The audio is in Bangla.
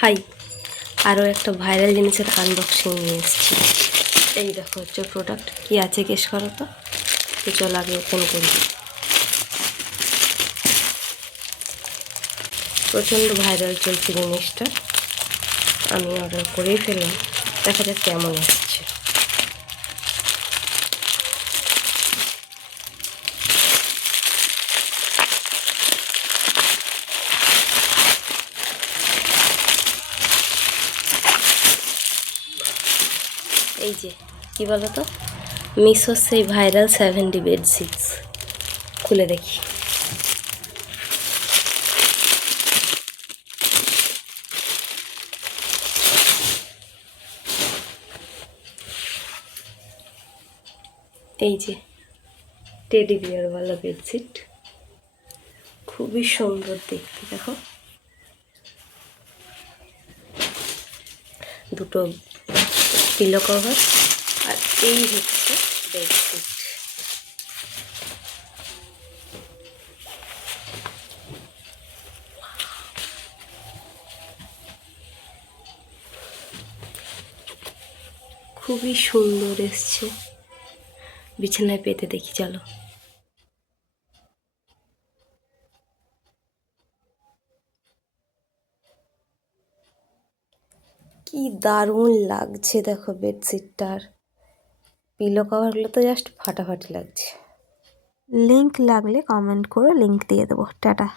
হাই, আরও একটা ভাইরাল জিনিসের আনবক্সিং নিয়ে এসেছি। এই দেখো হচ্ছে প্রোডাক্ট, কী আছে গেস করো তো। চল আগে ওপেন করি। প্রচণ্ড ভাইরাল চলছে জিনিসটা, আমি অর্ডার করেই ফেললাম। দেখা যাক কেমন এসছে। এই যে কী বলো তো, মিশোর সেই ভাইরাল 7D বেডশিটস। খুলে দেখি। এই যে টেডি বিয়ারওয়ালা বেডশিট, খুবই সুন্দর দেখতে। দেখো, দুটো পিলো কভার, আর এই হচ্ছে বেডশিট। খুবই সুন্দর এসছে। বিছানায় পেতে দেখি, চলো। কি দারুণ লাগছে দেখো বেডশিটটার। পিলো কভারগুলো তো জাস্ট ফাটাফাটি লাগছে। লিংক লাগলে কমেন্ট করে লিংক দিয়ে দেবো। টাটা।